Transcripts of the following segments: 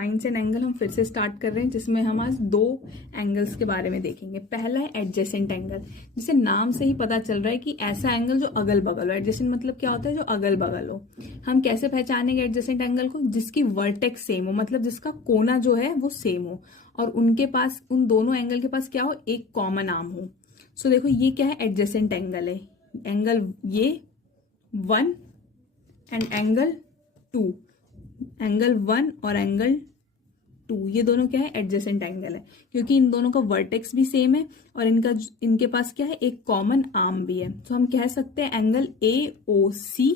Lines and angle हम फिर से स्टार्ट कर रहे हैं, जिसमें हम आज दो एंगल्स के बारे में देखेंगे। पहला है एडजेसेंट एंगल, जिसे नाम से ही पता चल रहा है कि ऐसा एंगल जो अगल बगल हो। एडजेसेंट मतलब क्या होता है? जो अगल बगल हो। हम कैसे पहचानेंगे एडजेसेंट एंगल को? जिसकी वर्टेक्स सेम हो, मतलब जिसका कोना जो है वो सेम हो, और उनके पास, उन दोनों एंगल के पास क्या हो? एक कॉमन आर्म हो। सो देखो ये क्या है? एडजेसेंट एंगल है। एंगल ये 1 एंड एंगल 2, एंगल 1 और एंगल 2, ये दोनों क्या है? एडजेसेंट एंगल है, क्योंकि इन दोनों का वर्टेक्स भी सेम है और इनके पास क्या है? एक कॉमन आर्म भी है। तो हम कह सकते हैं एंगल AOC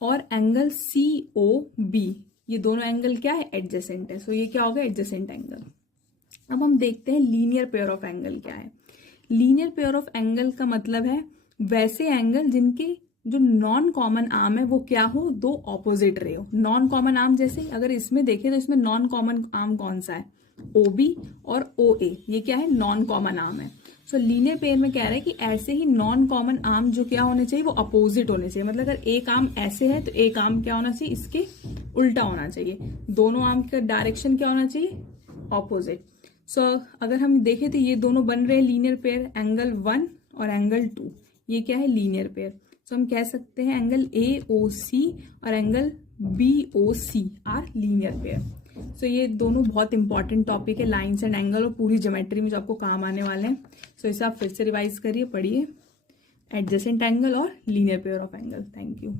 और एंगल COB, ये दोनों एंगल क्या है? एडजेसेंट है। सो ये क्या होगा? Adjacent angle. अब हम देखते हैं लीनियर पेयर ऑफ एंगल क्या है। लीनियर पेयर ऑफ एंगल का मतलब है वैसे एंगल जिनके जो नॉन कॉमन आर्म है वो क्या हो? दो ऑपोजिट रे हो। नॉन कॉमन आर्म जैसे अगर इसमें देखें तो इसमें नॉन कॉमन आर्म कौन सा है? OB और OA, ये क्या है? नॉन कॉमन आर्म है। सो लीनियर पेयर में कह रहे हैं कि ऐसे ही नॉन कॉमन आर्म जो क्या होने चाहिए? वो अपोजिट होने चाहिए। मतलब अगर एक आर्म ऐसे है तो एक आर्म क्या होना चाहिए? इसके उल्टा होना चाहिए। दोनों आर्म का डायरेक्शन क्या होना चाहिए? ऑपोजिट। सो अगर हम देखें तो ये दोनों बन रहे हैं लीनियर पेयर, एंगल 1 और एंगल 2, ये क्या है? Linear pair. सो हम कह सकते हैं एंगल AOC और angle BOC are linear pair. So ये दोनों बहुत इंपॉर्टेंट टॉपिक है, लाइन्स एंड एंगल और पूरी ज्योमेट्री में जो आपको काम आने वाले हैं। सो इसे आप फिर से रिवाइज करिए, पढ़िए एडजेसेंट एंगल और linear pair of angle. Thank you.